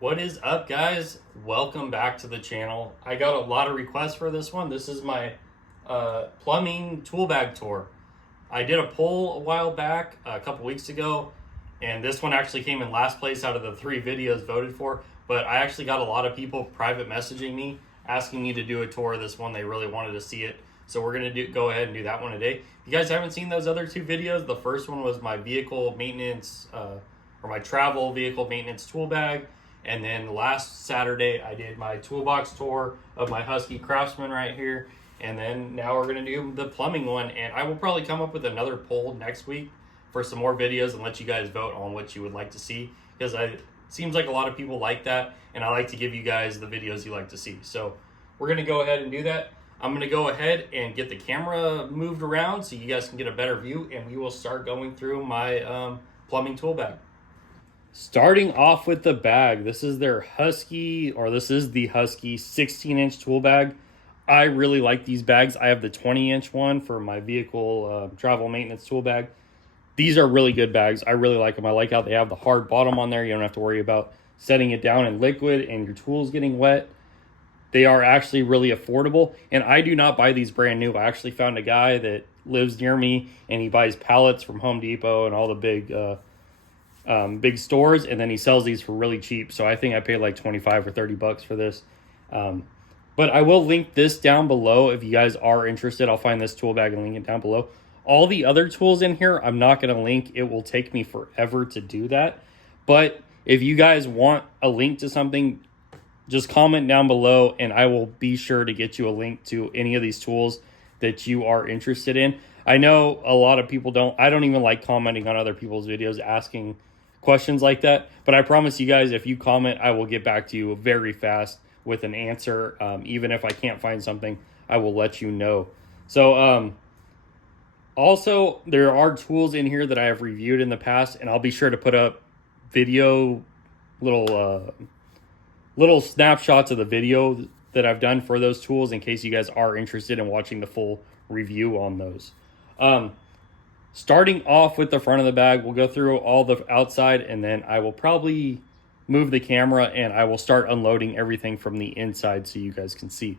What is up, guys? Welcome back to the channel. I got a lot of requests for this one. This is my plumbing tool bag tour. I did a poll a while back, a couple weeks ago, and this one actually came in last place out of the 3 videos voted for, but I actually got a lot of people private messaging me asking me to do a tour of this one. They really wanted to see it. So we're going to go ahead and do that one today. If you guys haven't seen those other 2 videos, the first one was my vehicle maintenance, or my travel vehicle maintenance tool bag. And then last Saturday, I did my toolbox tour of my Husky Craftsman right here. And then now we're going to do the plumbing one. And I will probably come up with another poll next week for some more videos and let you guys vote on what you would like to see. Because it seems like a lot of people like that. And I like to give you guys the videos you like to see. So we're going to go ahead and do that. I'm going to go ahead and get the camera moved around so you guys can get a better view. And we will start going through my plumbing tool bag. Starting off with the bag, this is their Husky, or this is the Husky 16-inch tool bag. I really like these bags. I have the 20-inch one for my vehicle travel maintenance tool bag. These are really good bags. I really like them. I like how they have the hard bottom on there. You don't have to worry about setting it down in liquid and your tools getting wet. They are actually really affordable, and I do not buy these brand new. I actually found a guy that lives near me, and he buys pallets from Home Depot and all the big stores, and then he sells these for really cheap. So I think I paid like 25 or 30 bucks for this. But I will link this down below if you guys are interested. I'll find this tool bag and link it down below. All the other tools in here, I'm not going to link. It will take me forever to do that. But if you guys want a link to something, just comment down below and I will be sure to get you a link to any of these tools that you are interested in. I know a lot of people I don't even like commenting on other people's videos asking questions like that, but I promise you guys, if you comment, I will get back to you very fast with an answer. Even if I can't find something, I will let you know. So also, there are tools in here that I have reviewed in the past, and I'll be sure to put up video little snapshots of the video that I've done for those tools in case you guys are interested in watching the full review on those. Starting off with the front of the bag, we'll go through all the outside, and then I will probably move the camera and I will start unloading everything from the inside so you guys can see.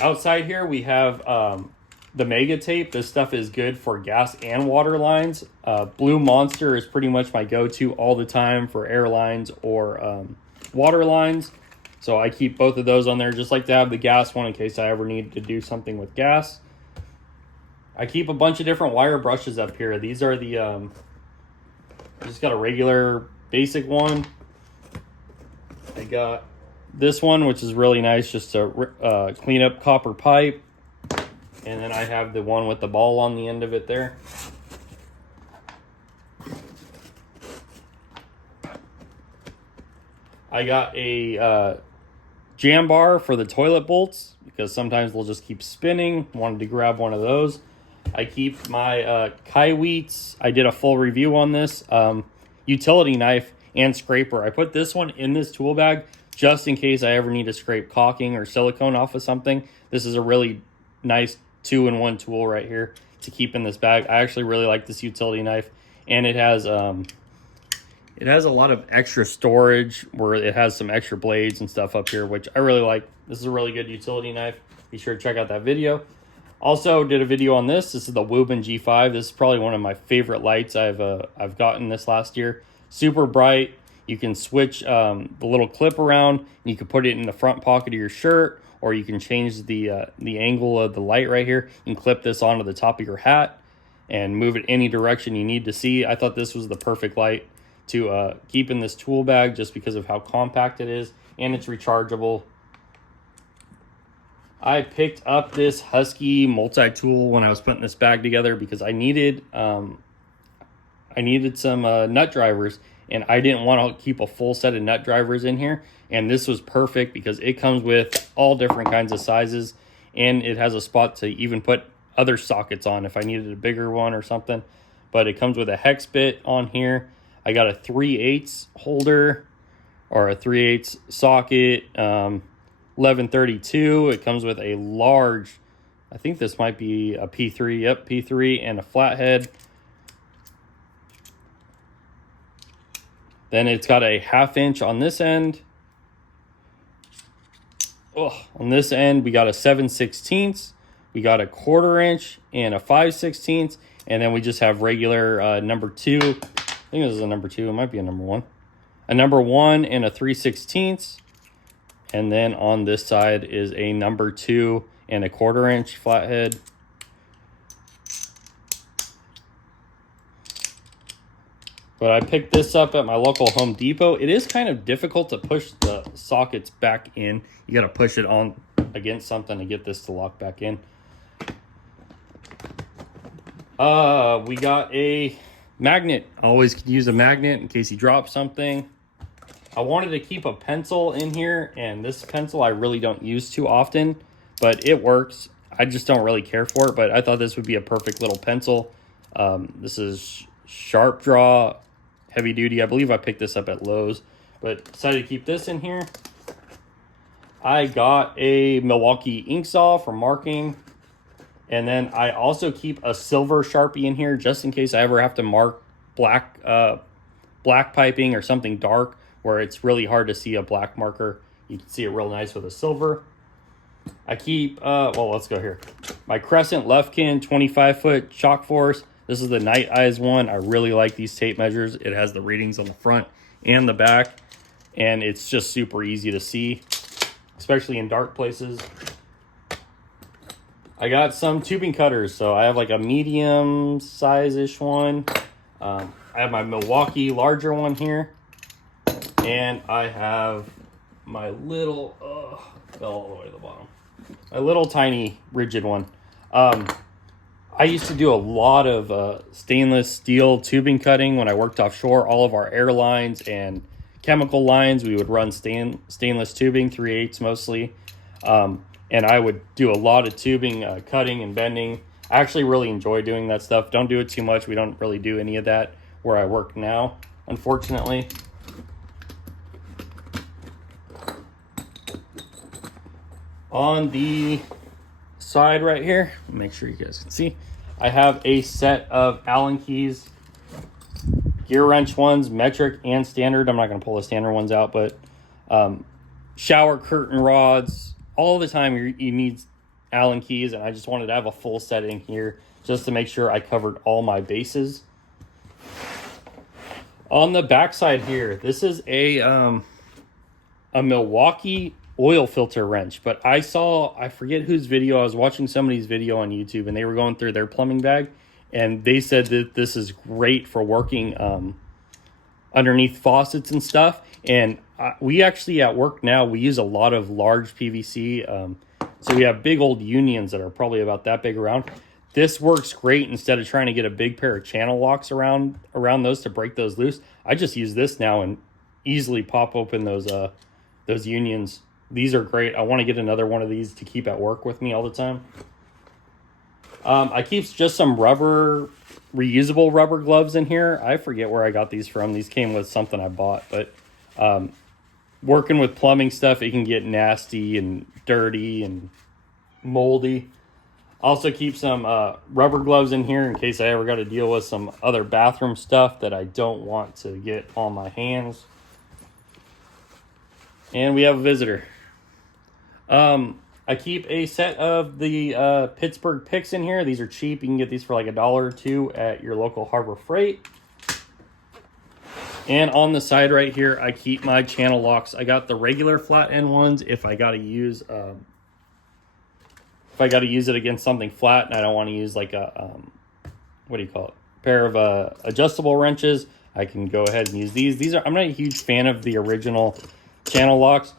Outside here, we have the Mega Tape. This stuff is good for gas and water lines. Blue Monster is pretty much my go-to all the time for air lines or water lines. So I keep both of those on there. Just like to have the gas one in case I ever need to do something with gas. I keep a bunch of different wire brushes up here. These are the, I just got a regular basic one. I got this one, which is really nice just to clean up copper pipe. And then I have the one with the ball on the end of it there. I got a jam bar for the toilet bolts because sometimes they'll just keep spinning. Wanted to grab one of those. I keep my Kaiweets. I did a full review on this. Utility knife and scraper. I put this one in this tool bag just in case I ever need to scrape caulking or silicone off of something. This is a really nice 2-in-1 tool right here to keep in this bag. I actually really like this utility knife, and it has a lot of extra storage where it has some extra blades and stuff up here, which I really like. This is a really good utility knife. Be sure to check out that video. Also did a video on this. This is the Woburn G5. This is probably one of my favorite lights I've gotten this last year. Super bright. You can switch the little clip around. And you can put it in the front pocket of your shirt, or you can change the angle of the light right here. You can clip this onto the top of your hat and move it any direction you need to see. I thought this was the perfect light to keep in this tool bag just because of how compact it is, and it's rechargeable. I picked up this Husky multi-tool when I was putting this bag together because I needed some nut drivers, and I didn't want to keep a full set of nut drivers in here. And this was perfect because it comes with all different kinds of sizes, and it has a spot to even put other sockets on if I needed a bigger one or something. But it comes with a hex bit on here. I got a 3/8 holder or a 3/8 socket. 1132. It comes with a large, I think this might be a P3. Yep, P3 and a flathead. Then it's got a 1/2 inch on this end. On this end, we got a 7/16. We got a 1/4 inch and a 5/16. And then we just have regular number 2. I think this is a number 2. It might be a number 1. A number 1 and a 3/16. And then on this side is a number 2 and a 1/4 inch flathead. But I picked this up at my local Home Depot. It is kind of difficult to push the sockets back in. You got to push it on against something to get this to lock back in. We got a magnet. I always could use a magnet in case you drop something. I wanted to keep a pencil in here, and this pencil I really don't use too often, but it works. I just don't really care for it, but I thought this would be a perfect little pencil. This is Sharp Draw Heavy Duty. I believe I picked this up at Lowe's, but decided to keep this in here. I got a Milwaukee ink saw for marking. And then I also keep a silver Sharpie in here just in case I ever have to mark black piping or something dark where it's really hard to see a black marker. You can see it real nice with a silver. I keep, well, let's go here. My Crescent Lufkin 25-foot chalk force. This is the Night Eyes one. I really like these tape measures. It has the readings on the front and the back. And it's just super easy to see, especially in dark places. I got some tubing cutters, so I have like a medium size-ish one. I have my Milwaukee larger one here. And I have my little, fell all the way to the bottom. My little tiny rigid one. I used to do a lot of stainless steel tubing cutting when I worked offshore. All of our airlines and chemical lines, we would run stainless tubing, 3/8 mostly. And I would do a lot of tubing, cutting and bending. I actually really enjoy doing that stuff. Don't do it too much. We don't really do any of that where I work now, unfortunately. On the side right here, make sure you guys can see, I have a set of Allen keys, gear wrench ones, metric and standard. I'm not going to pull the standard ones out, but shower curtain rods. All the time you need Allen keys, and I just wanted to have a full set in here just to make sure I covered all my bases. On the back side here, this is a Milwaukee oil filter wrench, but I forget whose video, I was watching somebody's video on YouTube, and they were going through their plumbing bag, and they said that this is great for working underneath faucets and stuff. And we actually at work now, we use a lot of large PVC. So we have big old unions that are probably about that big around. This works great. Instead of trying to get a big pair of channel locks around those to break those loose, I just use this now and easily pop open those unions. These are great. I want to get another one of these to keep at work with me all the time. I keep just some reusable rubber gloves in here. I forget where I got these from. These came with something I bought, but working with plumbing stuff, it can get nasty and dirty and moldy. Also keep some rubber gloves in here in case I ever got to deal with some other bathroom stuff that I don't want to get on my hands. And we have a visitor. I keep a set of the Pittsburgh picks in here. These are cheap. You can get these for like $1 or $2 at your local Harbor Freight. And on the side right here, I keep my channel locks. I got the regular flat end ones if I got to use it against something flat and I don't want to use like a what do you call it? Pair of adjustable wrenches. I can go ahead and use these. I'm not a huge fan of the original channel locks.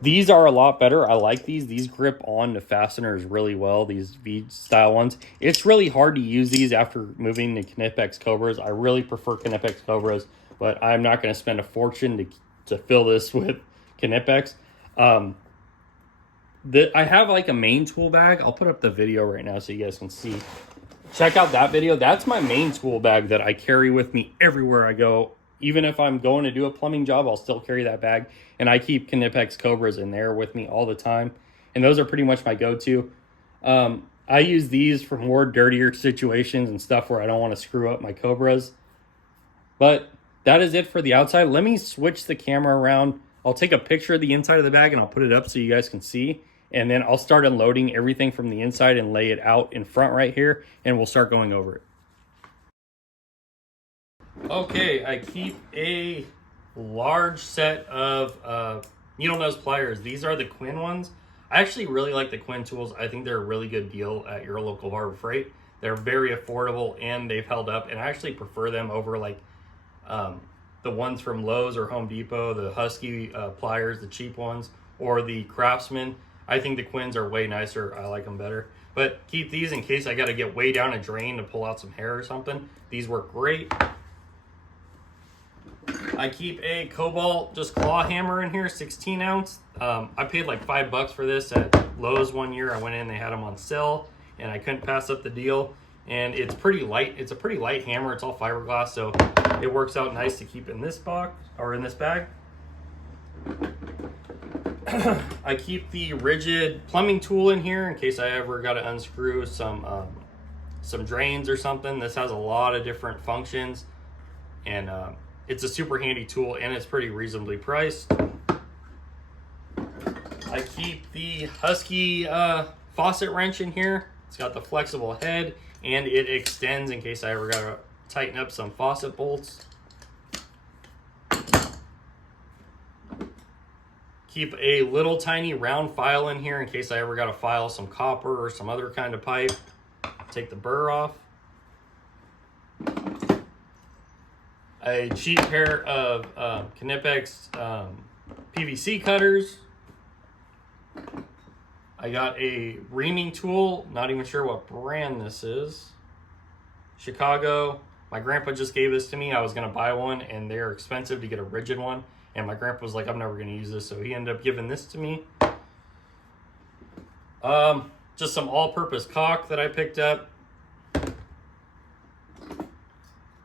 These are a lot better. I like these. These grip on the fasteners really well, these V-style ones. It's really hard to use these after moving to Knipex Cobras. I really prefer Knipex Cobras, but I'm not going to spend a fortune to fill this with Knipex. I have like a main tool bag. I'll put up the video right now so you guys can see. Check out that video. That's my main tool bag that I carry with me everywhere I go. Even if I'm going to do a plumbing job, I'll still carry that bag. And I keep Knipex Cobras in there with me all the time. And those are pretty much my go-to. I use these for more dirtier situations and stuff where I don't want to screw up my Cobras. But that is it for the outside. Let me switch the camera around. I'll take a picture of the inside of the bag and I'll put it up so you guys can see. And then I'll start unloading everything from the inside and lay it out in front right here. And we'll start going over it. Okay, I keep a large set of needle nose pliers. These are the Quinn ones. I actually really like the Quinn tools. I think they're a really good deal at your local Harbor Freight. They're very affordable and they've held up. And I actually prefer them over like the ones from Lowe's or Home Depot, the Husky pliers, the cheap ones, or the Craftsman. I think the Quinns are way nicer. I like them better. But keep these in case I got to get way down a drain to pull out some hair or something. These work great. I keep a Cobalt just claw hammer in here, 16 ounce. I paid like $5 for this at Lowe's one year. I went in, they had them on sale, and I couldn't pass up the deal. And it's pretty light. It's a pretty light hammer. It's all fiberglass, so it works out nice to keep in this box or in this bag. I keep the rigid plumbing tool in here in case I ever got to unscrew some drains or something. This has a lot of different functions, and it's a super handy tool, and it's pretty reasonably priced. I keep the Husky faucet wrench in here. It's got the flexible head, and it extends in case I ever got to tighten up some faucet bolts. Keep a little tiny round file in here in case I ever got to file some copper or some other kind of pipe. Take the burr off. A cheap pair of Knipex PVC cutters. I got a reaming tool, not even sure what brand this is. Chicago. My grandpa just gave this to me. I was going to buy one, and they're expensive to get a rigid one. And my grandpa was like, I'm never going to use this, so he ended up giving this to me. Just some all-purpose caulk that I picked up.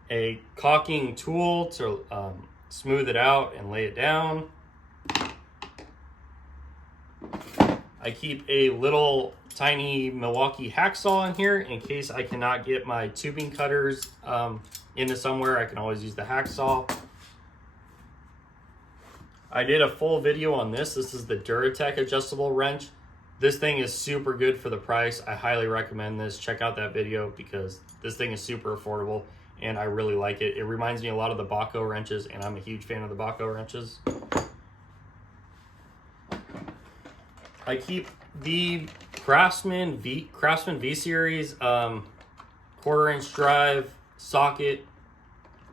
A caulking tool to smooth it out and lay it down. I keep a little tiny Milwaukee hacksaw in here in case I cannot get my tubing cutters into somewhere. I can always use the hacksaw. I did a full video on this. This is the Duratec adjustable wrench. This thing is super good for the price. I highly recommend this. Check out that video because this thing is super affordable and I really like it. It reminds me a lot of the Baco wrenches, and I'm a huge fan of the Baco wrenches. I keep the Craftsman V-Series 1/4-inch drive socket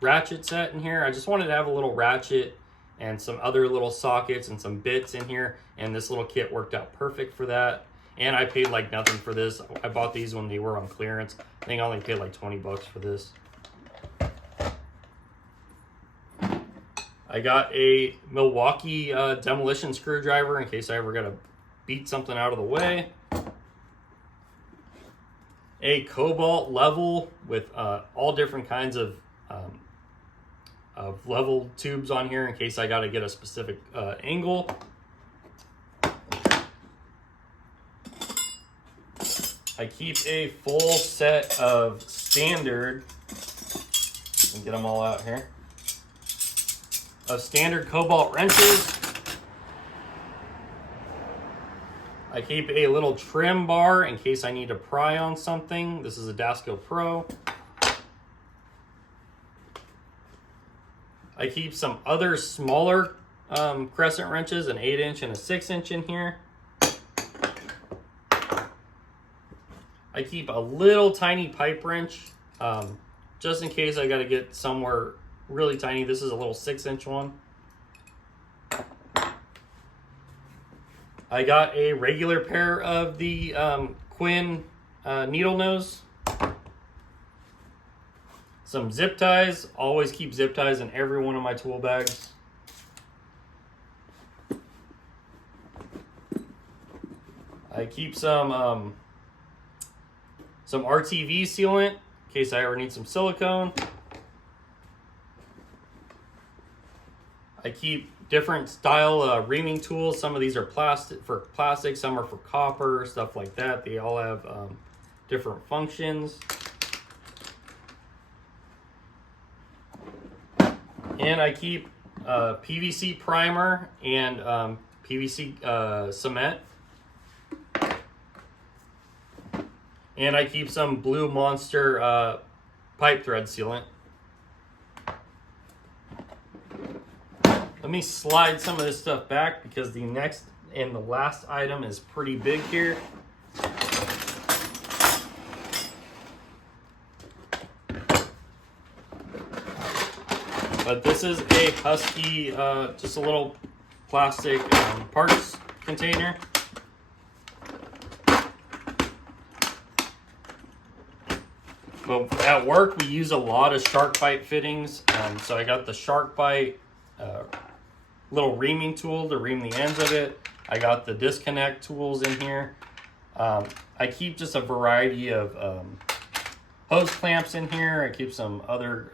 ratchet set in here. I just wanted to have a little ratchet and some other little sockets and some bits in here, and this little kit worked out perfect for that. And I paid like nothing for this. I bought these when they were on clearance. I think I only paid like 20 bucks for this. I got a Milwaukee demolition screwdriver in case I ever got to beat something out of the way. A Cobalt level with all different kinds of level tubes on here in case I got to get a specific angle. I keep a full set of standard, get them all out here, of standard Cobalt wrenches. I keep a little trim bar in case I need to pry on something. This is a Dasco Pro. I keep some other smaller crescent wrenches, an 8-inch and a 6-inch in here. I keep a little tiny pipe wrench just in case I got to get somewhere really tiny. This is a little 6-inch one. I got a regular pair of the Quinn needle nose. Some zip ties. Always keep zip ties in every one of my tool bags. I keep some RTV sealant in case I ever need some silicone. I keep different style reaming tools. Some of these are plastic, some are for copper, stuff like that. They all have different functions. And I keep PVC primer and PVC cement. And I keep some Blue Monster pipe thread sealant. Let me slide some of this stuff back because the next and the last item is pretty big here. But this is a Husky, just a little plastic parts container. But at work we use a lot of shark bite fittings. So I got the shark bite little reaming tool to ream the ends of it. I got the disconnect tools in here. I keep just a variety of hose clamps in here. I keep some other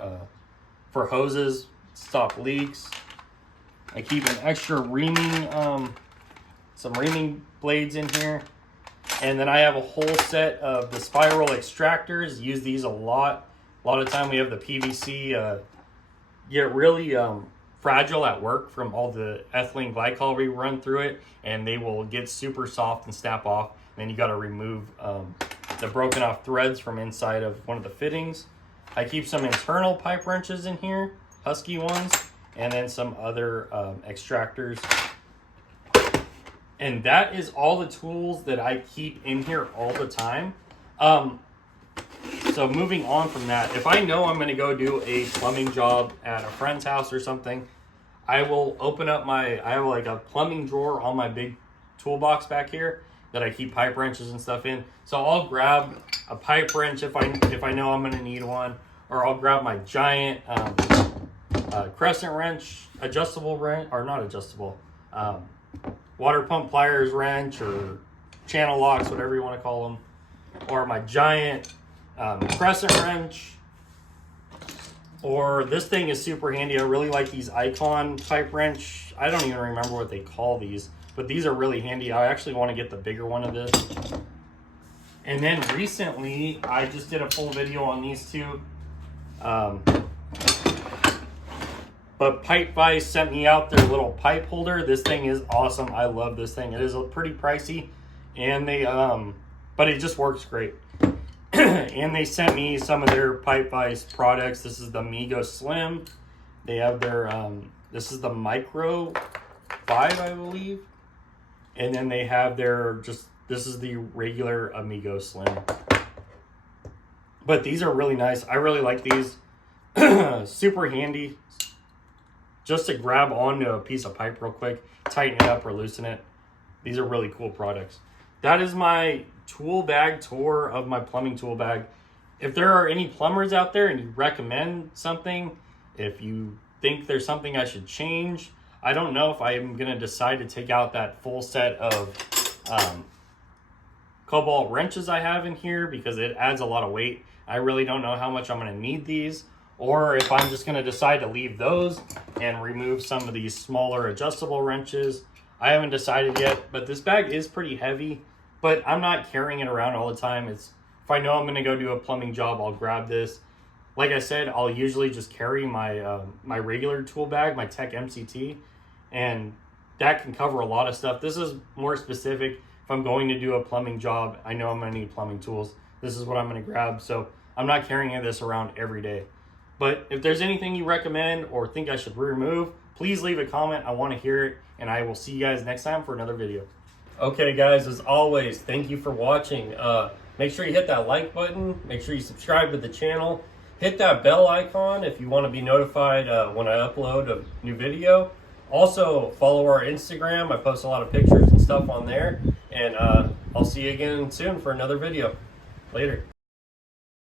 for hoses, stop leaks. I keep an extra reaming, some reaming blades in here. And then I have a whole set of the spiral extractors. Use these a lot. A lot of time we have the PVC get really fragile at work from all the ethylene glycol we run through it, and they will get super soft and snap off. And then you got to remove the broken off threads from inside of one of the fittings. I keep some internal pipe wrenches in here, Husky ones, and then some other extractors. And that is all the tools that I keep in here all the time. So moving on from that, if I know I'm going to go do a plumbing job at a friend's house or something, I will open up I have like a plumbing drawer on my big toolbox back here that I keep pipe wrenches and stuff in. So I'll grab a pipe wrench if I know I'm going to need one, or I'll grab my giant crescent wrench, adjustable wrench, or not adjustable, water pump pliers wrench, or channel locks, whatever you want to call them, or my giant crescent wrench. Or this thing is super handy. I really like these Icon pipe wrench. I don't even remember what they call these, but these are really handy. I actually want to get the bigger one of this. And then recently, I just did a full video on these two. But Pipe Vice sent me out their little pipe holder. This thing is awesome. I love this thing. It is pretty pricey, and they but it just works great. And they sent me some of their Pipe Vice products. This is the Amigo Slim. They have their this is the Micro 5, I believe. And then they have their this is the regular Amigo Slim. But these are really nice. I really like these. Super handy. Just to grab onto a piece of pipe real quick, tighten it up or loosen it. These are really cool products. That is my tool bag tour of my plumbing tool bag. If there are any plumbers out there and you recommend something, if you think there's something I should change, I don't know if I'm going to decide to take out that full set of cobalt wrenches I have in here because it adds a lot of weight. I really don't know how much I'm going to need these, or if I'm just going to decide to leave those and remove some of these smaller adjustable wrenches. I haven't decided yet, but this bag is pretty heavy, but I'm not carrying it around all the time. If I know I'm going to go do a plumbing job, I'll grab this. Like I said, I'll usually just carry my my regular tool bag, my Tech MCT, and that can cover a lot of stuff. This is more specific. If I'm going to do a plumbing job, I know I'm going to need plumbing tools. This is what I'm going to grab, so I'm not carrying this around every day. But if there's anything you recommend or think I should remove, please leave a comment. I want to hear it, and I will see you guys next time for another video. Okay, guys, as always, thank you for watching. Make sure you hit that like button. Make sure you subscribe to the channel. Hit that bell icon if you want to be notified when I upload a new video. Also, follow our Instagram. I post a lot of pictures and stuff on there. And I'll see you again soon for another video. Later.